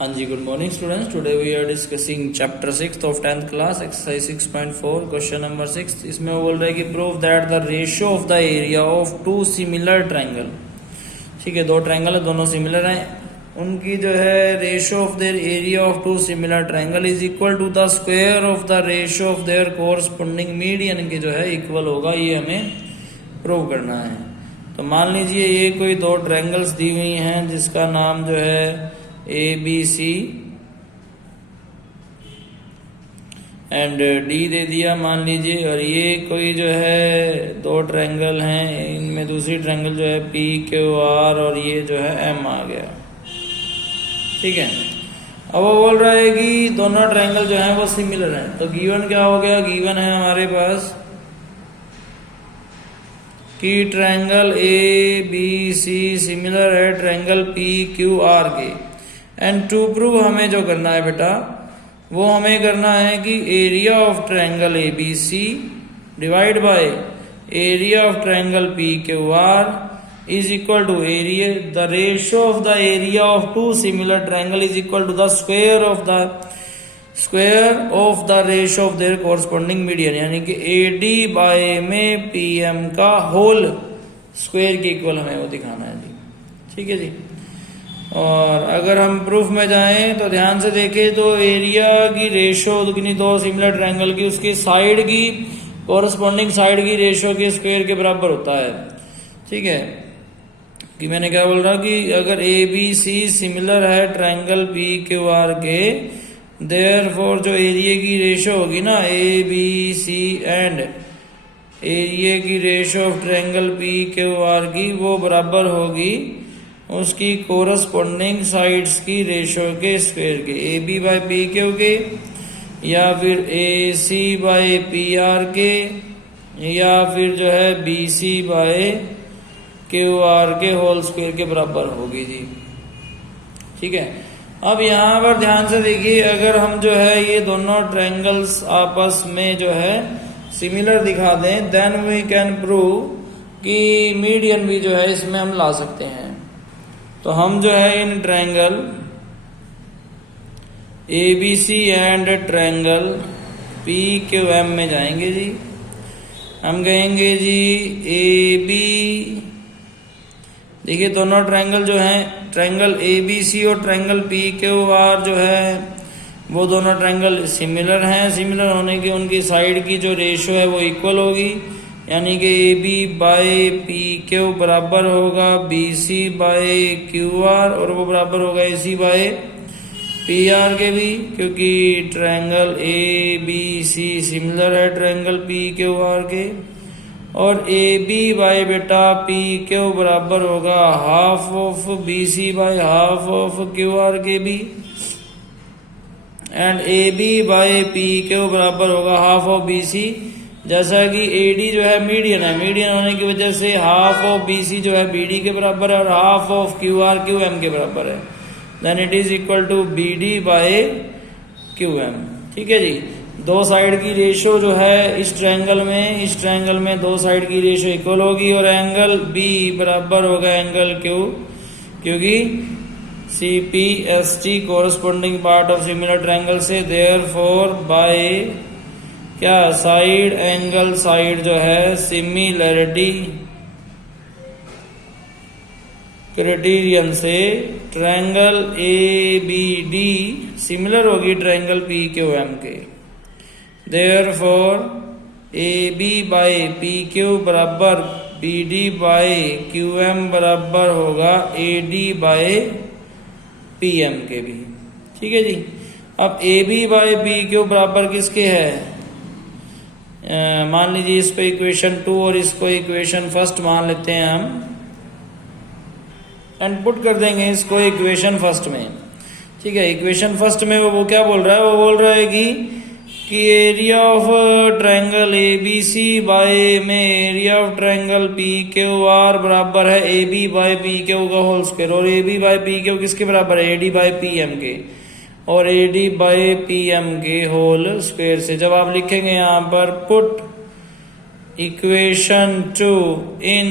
हाँ जी, good morning students. Today we are discussing chapter 6 of 10th class exercise 6.4 question number 6। इसमें वो बोल रहा है कि prove that the ratio of the area of two similar triangle. ठीक है, दो ट्रायंगल है, दोनों सिमिलर हैं, उनकी जो है ratio of their area of two similar triangle is equal to the square of the ratio of their corresponding median के जो है इक्वल होगा। ये हमें प्रूव करना है। तो मान लीजिए ये कोई दो ट्रायंगल्स दी हुई हैं जिसका नाम जो है ABC एंड D दे दिया मान लीजिए, और ये कोई जो है दो ट्रायंगल हैं, इनमें दूसरी ट्रायंगल जो है PQR और ये जो है M आ गया। ठीक है, अब वो बोल रहा है कि दोनों ट्रायंगल जो है वो सिमिलर हैं। तो गिवन क्या हो गया? गिवन है हमारे पास कि ट्रायंगल ABC सिमिलर है ट्रायंगल PQR के। एंड टू प्रूव हमें जो करना है बेटा, वो हमें करना है कि area of triangle ABC divide by area of triangle PQR is equal to area the ratio of the area of two similar triangle is equal to the square of the ratio of their corresponding median, यानी कि AD by में PM का whole square के इक्वल हमें वो दिखाना है जी। ठीक है जी। और अगर हम प्रूफ में जाएं तो ध्यान से देखें तो एरिया की रेशियो दो सिमिलर ट्रायंगल की उसकी साइड की कोरस्पोंडिंग साइड की रेशियो के स्क्वायर के बराबर होता है। ठीक है, कि मैंने क्या बोल रहा कि अगर ABC सिमिलर है ट्रायंगल PQR के, देयरफॉर जो एरिया की रेशियो होगी ना ABC एंड एरिया की रेशियो ऑफ ट्रायंगल PQR की, वो बराबर होगी उसकी कोरस्पोंडिंग साइड्स की रेशियो के स्क्वायर के, AB बाय PQ के, या फिर AC बाय PR के, या फिर जो है BC बाय QR के होल स्क्वायर के बराबर होगी जी। ठीक है, अब यहाँ पर ध्यान से देखिए, अगर हम जो है ये दोनों ट्रायंगल्स आपस में जो है सिमिलर दिखा दें, देन वी कैन प्रूव कि मीडियन भी जो है इसमें हम ला सकते हैं। तो हम जो है in triangle ABC and triangle PQM में जाएंगे जी। हम कहेंगे जी AB, देखिए दोनों ट्रायंगल जो हैं, ट्रायंगल ABC और ट्रायंगल PQR जो है वो दोनों ट्रायंगल सिमिलर हैं। सिमिलर होने की उनकी साइड की जो रेशियो है वो इक्वल होगी, यानी कि AB बाय PQ बराबर होगा BC बाय QR, और वो बराबर होगा AC बाय PR के भी, क्योंकि ट्रायंगल ABC सिमिलर है ट्रायंगल PQR के। और AB बाय बेटा PQ बराबर होगा half of BC by half of QR के भी, एंड AB बाय PQ बराबर होगा हाफ ऑफ BC। जैसा कि AD जो है मीडियन है, मीडियन होने की वजह से हाफ ऑफ BC जो है BD के बराबर है और हाफ ऑफ QR QM के बराबर है, then it is equal to BD by QM। ठीक है जी, दो साइड की रेशियो जो है इस ट्रायंगल में दो साइड की रेशियो इक्वल होगी, और एंगल B बराबर होगा एंगल Q, क्योंकि CPST corresponding part of similar triangle से, देयरफॉर बाय क्या साइड एंगल साइड जो है सिमिलरिटी क्राइटेरियन से ट्रायंगल ABD सिमिलर होगी ट्रायंगल PQM के। देयरफॉर AB बाय PQ बराबर BD बाय QM बराबर होगा AD बाय PM के भी। ठीक है जी। अब AB बाय PQ बराबर किसके है? मान लीजिए इसको इक्वेशन 2 और इसको इक्वेशन फर्स्ट मान लेते हैं हम, एंड पुट कर देंगे इसको इक्वेशन फर्स्ट में। ठीक है, इक्वेशन फर्स्ट में वो क्या बोल रहा है? वो बोल रहा है कि area of triangle ABC by में एरिया ऑफ ट्रायंगल PQR बराबर है AB बाय PQ का होल स्क्वायर, और AB बाय PQ किसके बराबर है? AD बाय PM के, और AD बाय PM के होल स्क्वायर से। जब आप लिखेंगे यहाँ पर put equation 2 in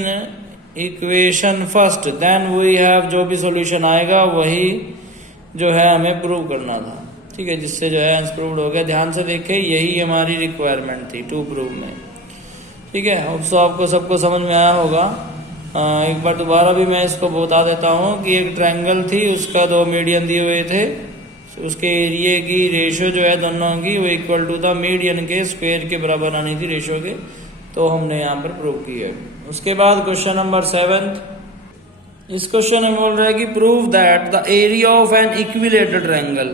equation first, then we have, जो भी सॉल्यूशन आएगा वही जो है हमें प्रूव करना था। ठीक है, जिससे जो है आंसर प्रूव्ड हो गया। ध्यान से देखें, यही हमारी रिक्वायरमेंट थी टू प्रूव में। ठीक है, अब सो आपको सबको समझ में आया होगा। एक बार दोबारा भी मैं इसको बता देता हूँ कि एक ट्रायंगल थी, उसका दो मीडियन दिए हुए थे, उसके एरिया की रेशो जो है दोनों की वो इक्वल टू था मीडियन के स्क्वायर के बराबर आनी थी रेशो के, तो हमने यहाँ पर प्रूव किया। उसके बाद क्वेश्चन नंबर 7। इस क्वेश्चन में बोल रहा है कि prove that the area of an equilateral triangle.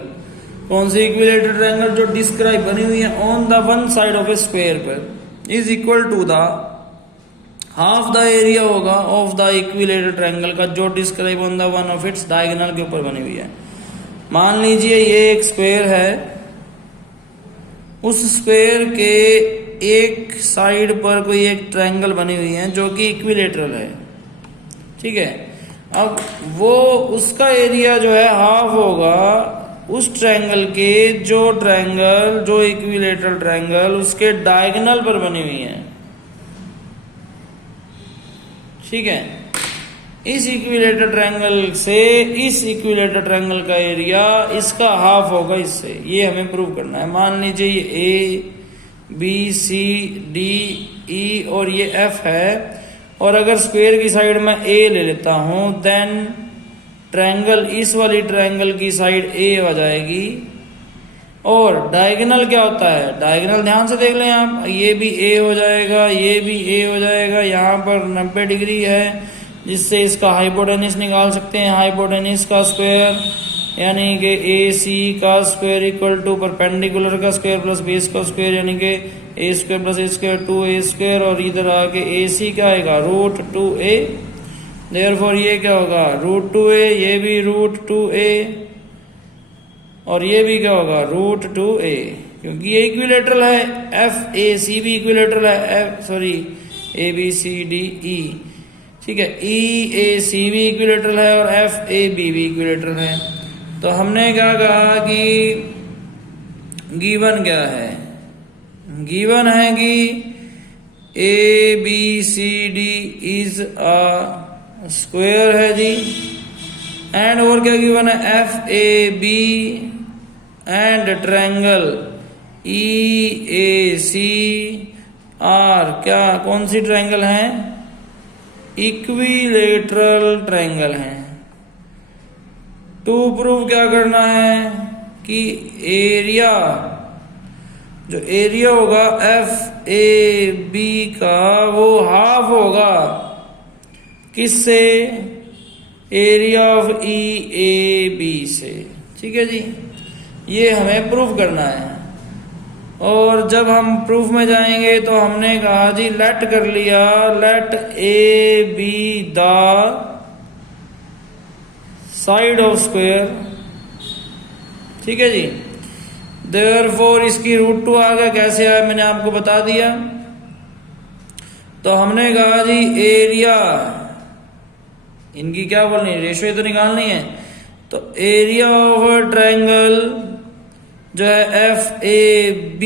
कौन सी इक्विलेटरल ट्रायंगल? जो डिस्क्राइब बनी हुई है on the one side of a square पर is equal to the half the area होगा ऑफ द इक्विलेटरल ट्रायंगल का, जो describe on the one of its diagonal के ऊपर बनी हुई है। मान लीजिए ये एक स्क्वायर है, उस स्क्वायर के एक साइड पर कोई एक ट्रायंगल बनी हुई है जो कि इक्विलेटरल है। ठीक है, अब वो उसका एरिया जो है हाफ होगा उस ट्रायंगल के, जो इक्विलेटरल ट्रायंगल उसके डायगोनल पर बनी हुई है। ठीक है, इस इक्विलेटरल ट्रायंगल से इस इक्विलेटरल ट्रायंगल का एरिया इसका हाफ होगा इससे। ये हमें प्रूव करना है। मान लीजिए ये A B C D E और ये F है, और अगर स्क्वायर की साइड में A ले लेता हूं, देन ट्रायंगल, इस वाली ट्रायंगल की साइड A हो जाएगी। और डायगोनल क्या होता है? डायगोनल ध्यान से देख लें आप, ये भी A हो जाएगा, ये भी A हो जाएगा। यहाँ पर 90 डिग्री है, जिससे इसका हाइपोटेन्यूज निकाल सकते हैं। हाइपोटेन्यूज का स्क्वायर यानी कि AC का स्क्वायर इक्वल टू परपेंडिकुलर का स्क्वायर प्लस बेस का स्क्वायर, यानी कि A square plus A square 2A square, और इधर आके AC क्या आएगा? √2A। देयरफॉर ये क्या होगा? √2A। ये भी √2A, और ये भी क्या होगा? √2A, क्योंकि ये इक्विलेटरल है। FAC भी इक्विलेटरल है, ABCDE। ठीक है, EAC भी इक्विलेटरल है और FAB भी इक्विलेटरल है। तो हमने क्या कहा कि गिवन क्या है? गिवन है कि ABCD इज अ स्क्वायर है जी, एंड और क्या गिवन है? FAB and triangle EAC are क्या, कौन सी ट्रायंगल है? इक्विलेटरल ट्रायंगल है। टू प्रूव क्या करना है कि एरिया, जो एरिया होगा FAB का, वो हाफ होगा किससे? एरिया ऑफ EAB से। ठीक है जी, ये हमें प्रूव करना है। और जब हम प्रूफ में जाएंगे तो हमने कहा जी लेट कर लिया, let A be the side of square. ठीक है जी, देयरफॉर इसकी √2 आ गया। कैसे आया मैंने आपको बता दिया। तो हमने कहा जी एरिया, इनकी क्या बोलनी है? रेशियो तो निकालनी है। तो एरिया ऑफ ट्रायंगल जो है FAB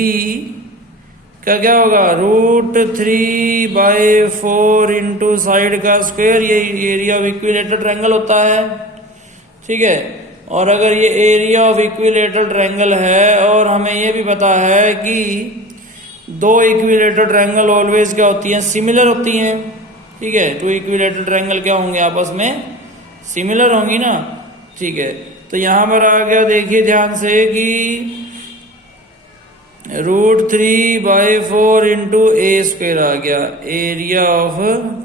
का क्या होगा? √3/4 इंटू साइड का स्क्वायर। ये एरिया ऑफ इक्विलेटरल ट्रायंगल होता है। ठीक है, और अगर ये एरिया ऑफ इक्विलेटरल ट्रायंगल है, और हमें ये भी पता है कि दो इक्विलेटरल ट्रायंगल ऑलवेज क्या होती हैं? सिमिलर होती हैं। ठीक है, टू इक्विलेटरल ट्रायंगल क्या होंगे? आपस में सिमिलर होंगी ना। ठीक है, तो यहां पर आ गया, देखिए ध्यान से कि √3/4 इंटू A स्क्वायर आ गया, एरिया ऑफ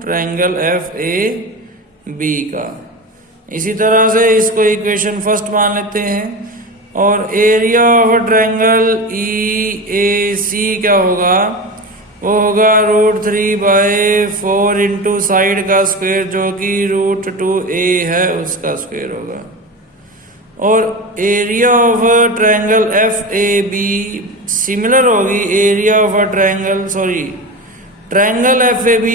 ट्रायंगल FAB का। इसी तरह से इसको इक्वेशन फर्स्ट मान लेते हैं। और एरिया ऑफ ट्रायंगल EAC क्या होगा? वो होगा √3/4 इंटू साइड का स्क्वायर, जो कि √2A है, उसका स्क्वायर होगा। और area of triangle FAB similar होगी area of triangle, triangle FAB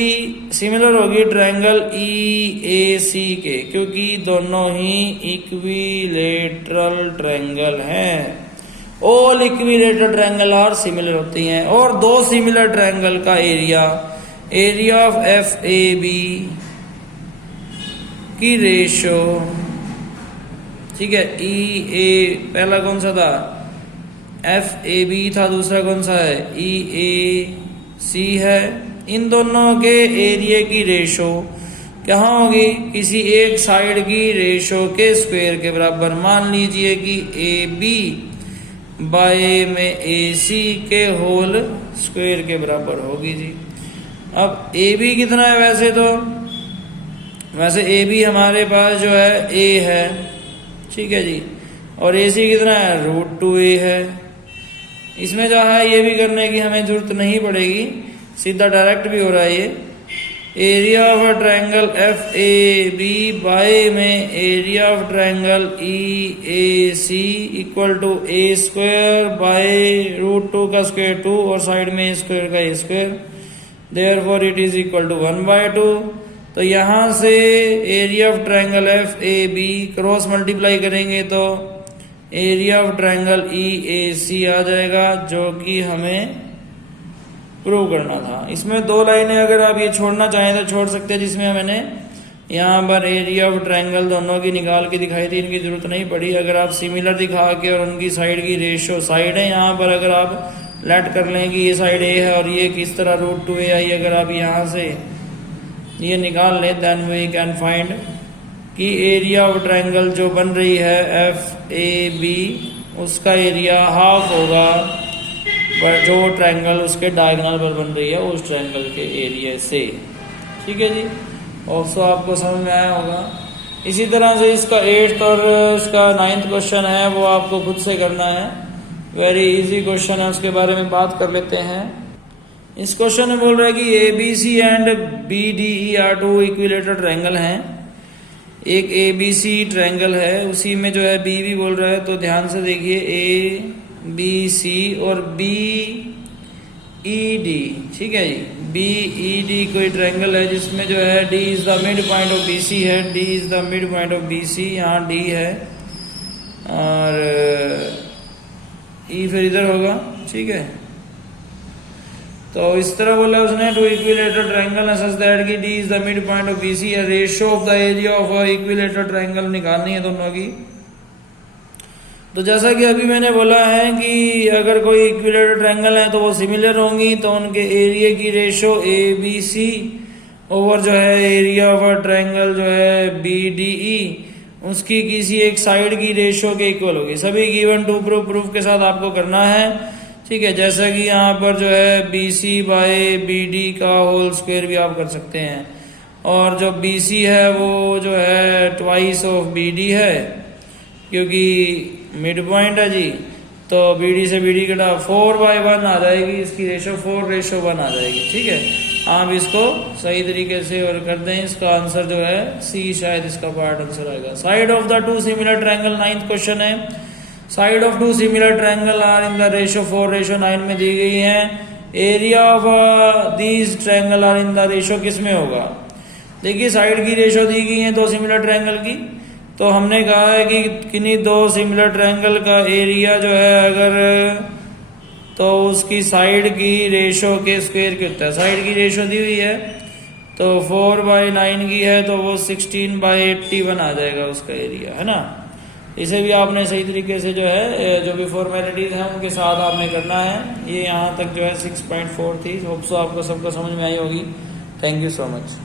similar होगी ट्रायंगल EAC के, क्योंकि दोनों ही इक्विलेटरल ट्रायंगल हैं। All equilateral triangle are similar होती हैं। और दो सिमिलर ट्रायंगल का एरिया ऑफ FAB की रेशो ठीक है। ई ए पहला कौन सा था, एफ ए बी था, दूसरा कौन सा है, ई ए सी है। इन दोनों के एरिया की रेशो क्या होगी, किसी एक साइड की रेशो के स्क्वायर के बराबर। मान लीजिए कि ए बी बाय में ए सी के होल स्क्वायर के बराबर होगी जी। अब ए बी कितना है, वैसे ए बी हमारे पास जो है ए है, ठीक है जी, और ए सी कितना है, √2a है। इसमें जो है ये भी करने की हमें जरूरत नहीं पड़ेगी, सीधा डायरेक्ट भी हो रहा है ये। Area of a triangle F A B by में area of triangle E A C equal to a square by √2 का स्क्वायर 2 और साइड में स्क्वायर का a square, therefore it is equal to 1/2। तो यहां से area of triangle F A B cross multiply करेंगे तो area of triangle E A C आ जाएगा, जो कि हमें प्रूव करना था। इसमें दो लाइनें अगर आप ये छोड़ना चाहें तो छोड़ सकते हैं, जिसमें मैंने यहाँ पर एरिया ऑफ ट्रायंगल दोनों की निकाल के दिखाई थी, इनकी जरूरत नहीं पड़ी। अगर आप सिमिलर दिखा के और उनकी साइड की रेशियो, साइड है यहाँ पर अगर आप लेट कर लें कि ये साइड ए है और ये किस तरह √2a आई, अगर आप यहाँ से ये निकाल लें देन वी कैन फाइंड कि एरिया ऑफ ट्रायंगल जो बन रही है एफ ए बी उसका एरिया हाफ होगा पर जो ट्रायंगल उसके डायगोनल पर बन रही है उस ट्रायंगल के एरिया से। ठीक है जी, ऑल्सो आपको समझ में आया होगा। इसी तरह से इसका 8th और इसका 9th क्वेश्चन है वो आपको खुद से करना है, वेरी इजी क्वेश्चन है, उसके बारे में बात कर लेते हैं। इस क्वेश्चन में बोल रहा है कि A B C and B D E are two equilateral triangle हैं। एक ए बी सी ट्रायंगल है, उसी में जो है बी भी बोल रहा है, तो ध्यान से देखिए ए बी सी और बी ई डी, ठीक है जी। बी ई डी कोई ट्रायंगल है जिसमें जो है D is the mid point of B C है, D is the mid point of B C, यहाँ डी है और ई फिर इधर होगा, ठीक है। तो इस तरह बोला उसने two equilateral triangle such that कि D is the mid point of B C, ratio of the area of equilateral triangle निकालनी है दोनों की। तो जैसा कि अभी मैंने बोला है कि अगर कोई इक्विलेटरल ट्रायंगल है तो वो सिमिलर होंगी, तो उनके एरिया की ratio A B C over जो है एरिया ऑफ अ ट्रायंगल जो है बी डी ई, उसकी किसी एक साइड की रेशियो के इक्वल होगी। सभी गिवन टू प्रूफ के साथ आपको करना है, ठीक है। जैसा कि यहाँ पर जो है B C by B D का होल स्क्वायर भी आप कर सकते हैं, और जो बी सी है वो जो है ट्वाइस ऑफ बी डी है, क्योंकि मिड पॉइंट है जी, तो बी डी से बी डी कटा 4/1 आ जाएगी, इसकी रेशो 4:1 आ जाएगी, ठीक है। आप इसको सही तरीके से और कर दें, इसका आंसर जो है सी शायद इसका पार्ट आंसर आएगा। Side of the two similar triangle 9th question है। Side of two similar triangle are in the ratio 4:9 में दी गई है। Area of these triangle are in the ratio किस में होगा, देखिए साइड की रेशियो दी गई है दो सिमिलर ट्रायंगल की, तो हमने कहा है कि किन्हीं दो सिमिलर ट्रायंगल का एरिया जो है अगर तो उसकी साइड की रेशियो के स्क्वायर की होता है। साइड की रेशियो दी हुई है तो 4/9 की है तो वो 16/81 आ जाएगा उसका एरिया, है ना। इसे भी आपने सही तरीके से जो है जो भी फॉर्मेलिटीज हैं उनके साथ आपने करना है। ये यहाँ तक जो है 6.4 थी। होप सो आपको सबको समझ में आई होगी। Thank you so much.